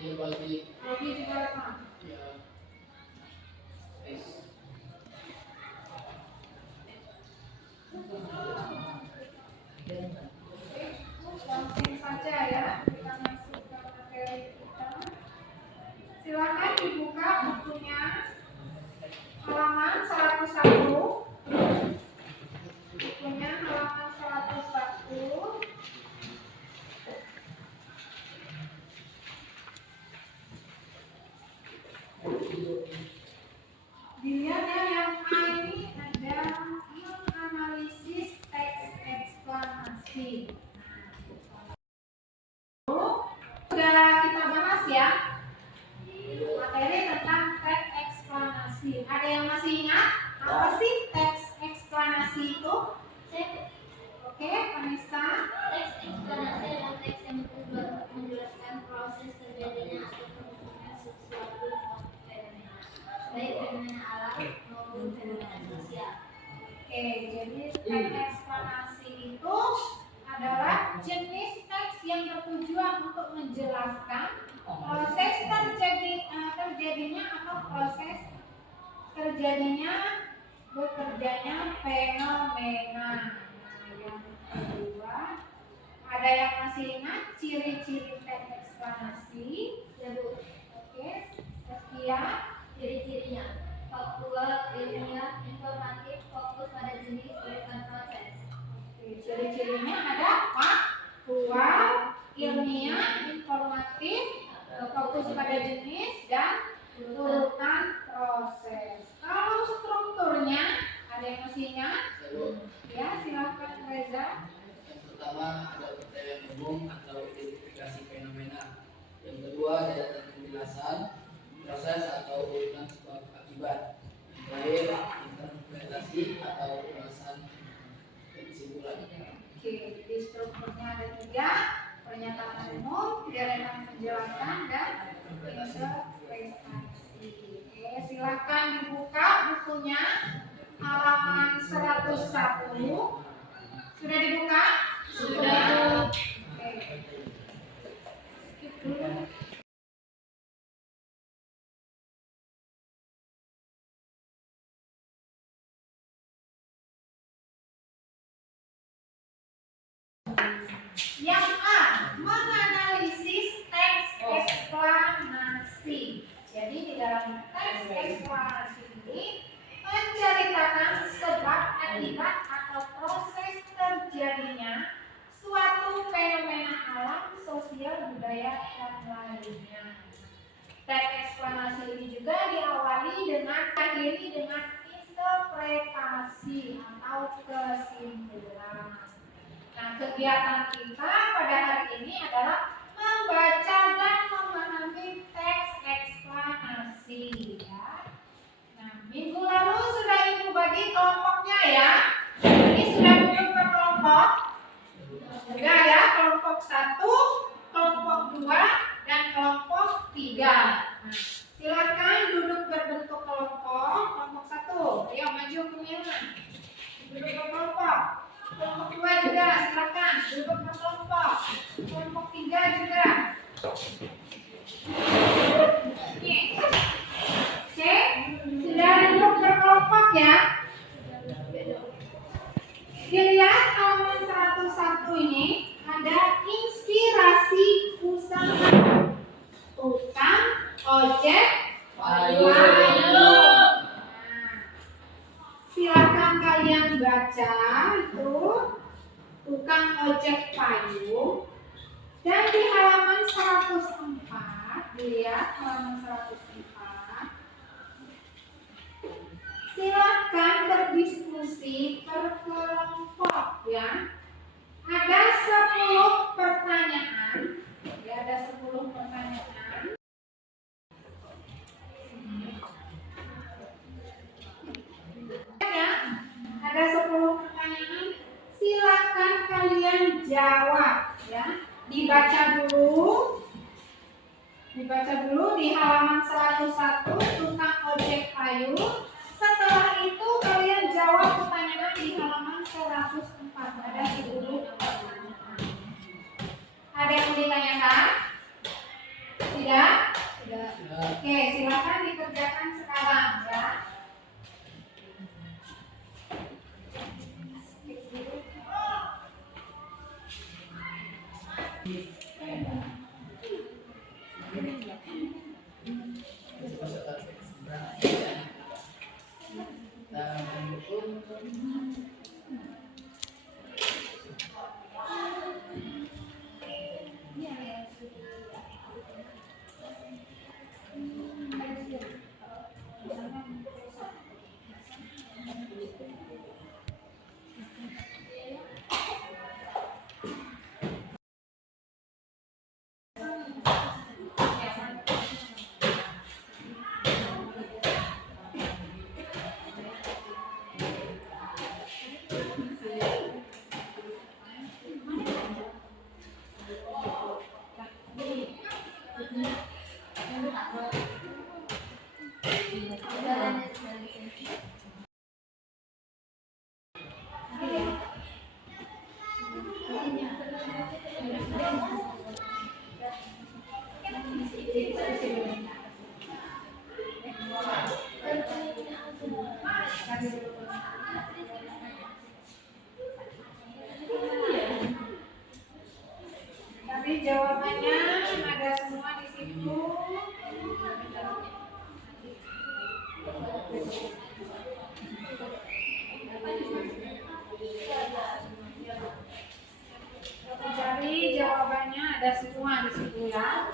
Iya, Baldi. Baldi juga apa? Iya. Langsung saja ya, kita masuk ke materi kita. Silakan dibuka bukunya halaman 101. Bukunya halaman 101. Dilihat ya, yang A ini ada menganalisis teks eksplanasi. Sudah kita bahas ya materi tentang teks eksplanasi. Ada yang masih ingat apa sih teks eksplanasi itu? Oke, Vanessa. Teks eksplanasi adalah teks yang menjelaskan proses terjadinya atau perkembangan sesuatu fenomena, baik fenomena alam maupun fenomena sosial. Oke, jadi teks eksplanasi itu adalah jenis teks yang bertujuan untuk menjelaskan proses terjadinya atau proses terjadinya bekerjanya fenomena. Yang kedua, ada yang masih ingat ciri-ciri teks eksplanasi? Ya, Bu. Oke, Saskia. Ciri-cirinya faktual, ilmiah, informatif, fokus pada jenis, urutan proses. Oke, ciri-cirinya ada faktual, ilmiah, informatif, fokus pada jenis, dan urutan proses. Kalau strukturnya, ada yang masih ingat? Ya, silakan Reza. Yang pertama ada pertanyaan umum atau identifikasi fenomena. Yang kedua ada penjelasan proses atau urutan sebab akibat. Yang terakhir interpretasi atau ulasan kesimpulan. Oke, jadi strukturnya ada 3, pernyataan umum, deretan penjelasan, dan interpretasi. Oke, silakan dibuka bukunya halaman 101. Sudah dibuka? Sudah. Oke. Skip dulu. Yang A, menganalisis teks eksplanasi. Jadi di dalam teks eksplanasi ini menceritakan sebab akibat atau proses terjadinya suatu fenomena alam, sosial, budaya, dan lainnya. Teks eksplanasi ini juga diakhiri dengan interpretasi atau kesimpulan. Nah, kegiatan kita pada hari ini adalah membaca dan memahami teks eksplanasi ya. Nah, minggu lalu sudah Ibu bagi kelompoknya ya. Ini sudah duduk berkelompok. Sudah ya, kelompok 1, kelompok 2, dan kelompok 3. Nah, silakan duduk berbentuk kelompok. Kelompok 1, ayo maju ke Mirna. Duduk berkelompok. Kelompok 2 juga silakan duduk berkelompok. Kelompok 3 juga. Oke, sudah duduk berkelompok ya. Dilihat halaman 101 ini ada inspirasi usaha tukang ojek payung. Silakan kalian baca itu tukang ojek payung, dan di halaman 104 dilihat halaman 104. Silakan berdiskusi per kelompok ya. Ada 10 pertanyaan. Ya, ada 10 pertanyaan. Ya, ada 10 pertanyaan. Silakan kalian jawab ya. Dibaca dulu di halaman 101 tukang ojek payung. Setelah itu kalian jawab pertanyaan di halaman 104. Ada 10 pertanyaan. Ada yang mau ditanyakan? Tidak? jawabannya ada semua di situ. Cari jawabannya ada semua di situ ya.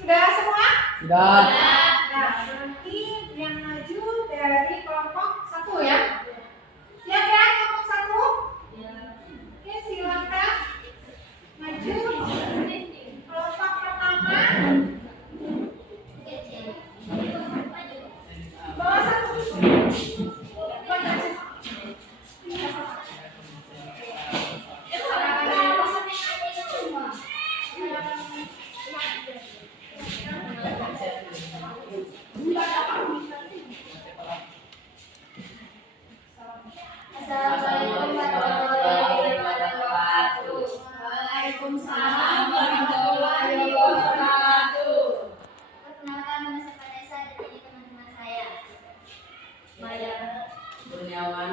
Sudah semua? Sudah. Nah, nanti yang maju dari kelompok 1 ya. Siap ya kelompok 1? Oke, silakan maju. Kelompok pertama bawah 1. Assalamualaikum warahmatullahi wabarakatuh. Waalaikumsalam warahmatullahi wabarakatuh. Perkenalkan, nama saya Vanessa dan ini teman-teman saya. Maya. Kurniawan.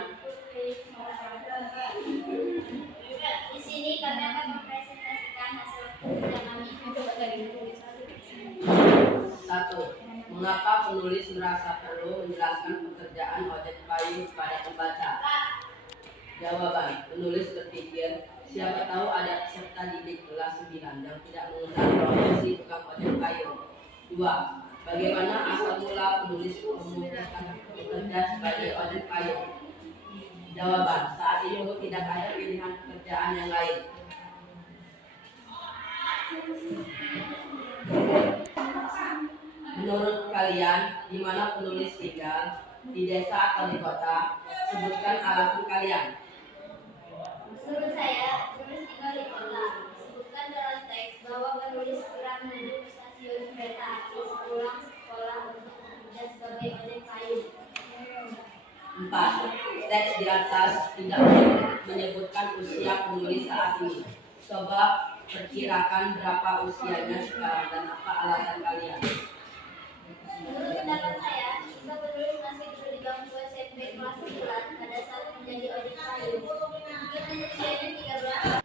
Di sini kami akan mempresentasikan hasil kerja kami. 1. Mengapa penulis merasa perlu menjelaskan pekerjaan ojek payung kepada pembaca? Jawaban, penulis berpikir, siapa tahu ada peserta didik kelas 9 yang tidak mengenal profesi tukang ojek payung. 2. Bagaimana asal mula penulis memutuskan bekerja sebagai ojek payung? Jawaban, saat itu tidak ada pilihan pekerjaan yang lain. Menurut kalian, di mana penulis tinggal? Di desa atau di kota? Sebutkan alasan kalian. Menurut saya, penulis tinggal di kota. Disebutkan dalam teks bahwa penulis kerap menuju ke stasiun kereta api sepulang sekolah untuk bekerja sebagai ojek payung. 4. Teks di atas tidak menyebutkan usia penulis saat ini. Coba perkirakan berapa usianya sekarang dan apa alasan kalian. Menurut pendapat saya, jika penulis masih duduk di bangku SMP kelas 9 pada saat menjadi ojek payung, mungkin usianya 13.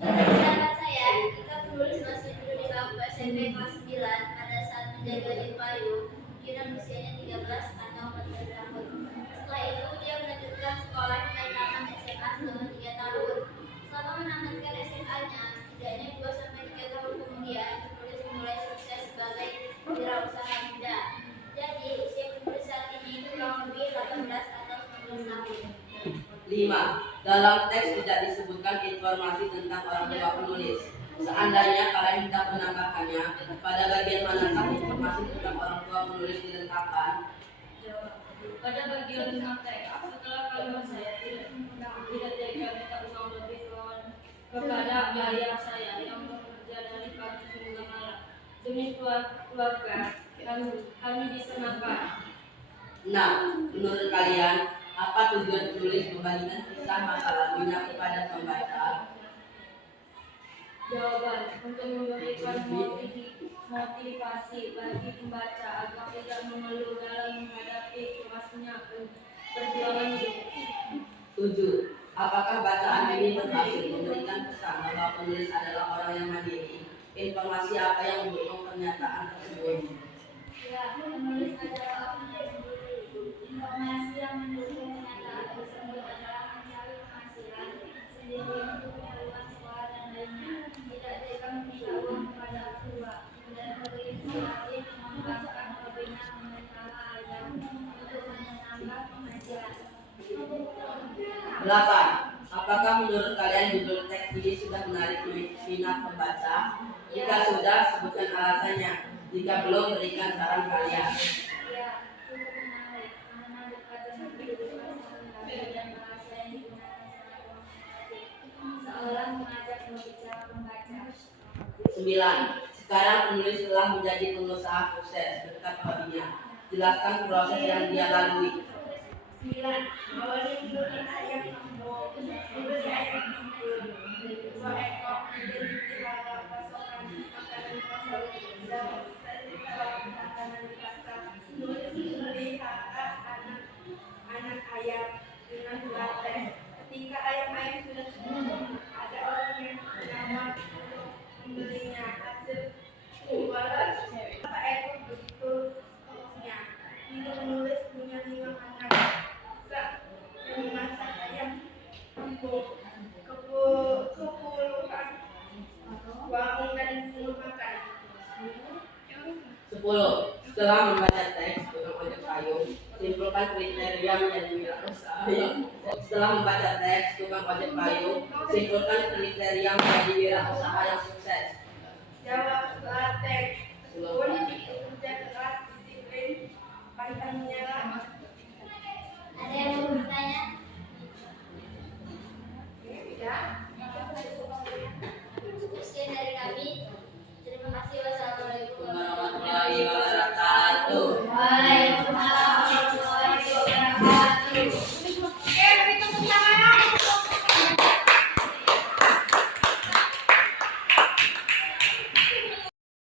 Menurut pendapat saya, jika penulis masih duduk di bangku SMP kelas 9 pada saat menjadi ojek payung, mungkin usianya 13 atau 14 tahun. Setelah itu, dia melanjutkan sekolah hingga tamat SMA selama 3 tahun. Selama menamatkan SMA-nya, setidaknya 2-3 tahun kemudian, penulis mulai sukses sebagai wirausaha muda. Jadi, usia penulis saat ini kurang lebih 18 atau 19 tahun. 5. Dalam teks tidak disebutkan informasi tentang orang tua penulis. Seandainya kalian hendak menambahkannya, pada bagian manakah informasi tentang orang tua penulis diletakkan? Jawab. Pada bagian 5 teks, setelah kalimat saya tidak tega minta uang lebih kepada ayah saya yang bekerja dari pagi hingga malam demi keluarga kami disenangkan. Nah, menurut kalian, apa tujuan penulis membagikan kisah masa lalunya kepada pembaca? Jawaban, untuk memberikan motivasi bagi pembaca agar tidak mengeluh dalam menghadapi kerasnya perjuangan hidup. 7. Apakah bacaan ini berhasil memberikan kesan bahwa penulis adalah orang yang mandiri? Informasi apa yang mendukung pernyataan tersebut? Ya, penulis adalah orang yang mandiri. Informasi yang mendukung pernyataan tersebut adalah mencari penghasilan sendiri untuk keperluan sekolah dan lainnya, tidak tega meminta uang kepada keluarga, dan berinisiatif mengembangkan hobinya memelihara ayam untuk menambah penghasilan. 8. Apakah menurut kalian judul teks ini sudah menarik minat pembaca? Jika sudah, sebutkan alasannya. Jika belum, berikan saran kalian. Ya, cukup menarik karena dekat dengan kehidupan sehari-hari dan bahasa yang digunakan secara demonstratif, seolah mengajak berbicara pembaca. 9. Sekarang penulis telah menjadi pengusaha sukses berkat hobinya. Jelaskan proses yang dia lalui. 9. Awalnya dibeli ayam kampung, dibeli ayam kampung, 2 ekor, kemudian dipelihara pasokan makanan di pasar, dan saya makanan di pasar. Menulis memelihara anak ayam dengan telaten. Ketika ayam-ayam sudah cukup, ada orang yang menawar untuk membelinya. Hasil penjualan berapa ekor begitu seterusnya. Hingga menulis punya 5 anak. Yang memasak ayam kampung, kepuluhan warung dan rumah makan. 10. Setelah membaca teks tukang ojek payung, simpulkan kriteria menjadi wirausaha. Setelah membaca teks tukang ojek payung, simpulkan kriteria menjadi wirausaha yang sukses. Jawab teks. Tekun, bekerja keras, disiplin, pantang menyerah. Ada yang mau bertanya? Cukup sekian dari kami. Terima kasih. Wassalamualaikum Warahmatullahi wabarakatuh. Waalaikumsalam warahmatullahi wabarakatuh. Oke, beri tepuk tangan.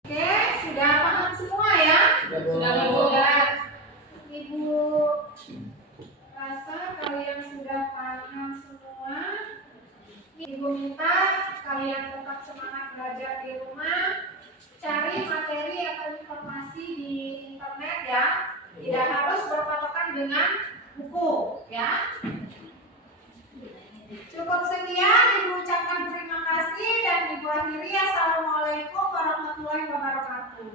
Oke, sudah paham semua ya? Sudah, Bu. Sudah. Ibu rasa kalian sudah paham semua. Ibu minta kalian tetap semangat belajar di rumah. Cari materi atau informasi di internet ya. Tidak harus berpatokan dengan buku ya. Cukup sekian, Ibu ucapkan terima kasih dan Ibu akhiri. Assalamualaikum warahmatullahi wabarakatuh.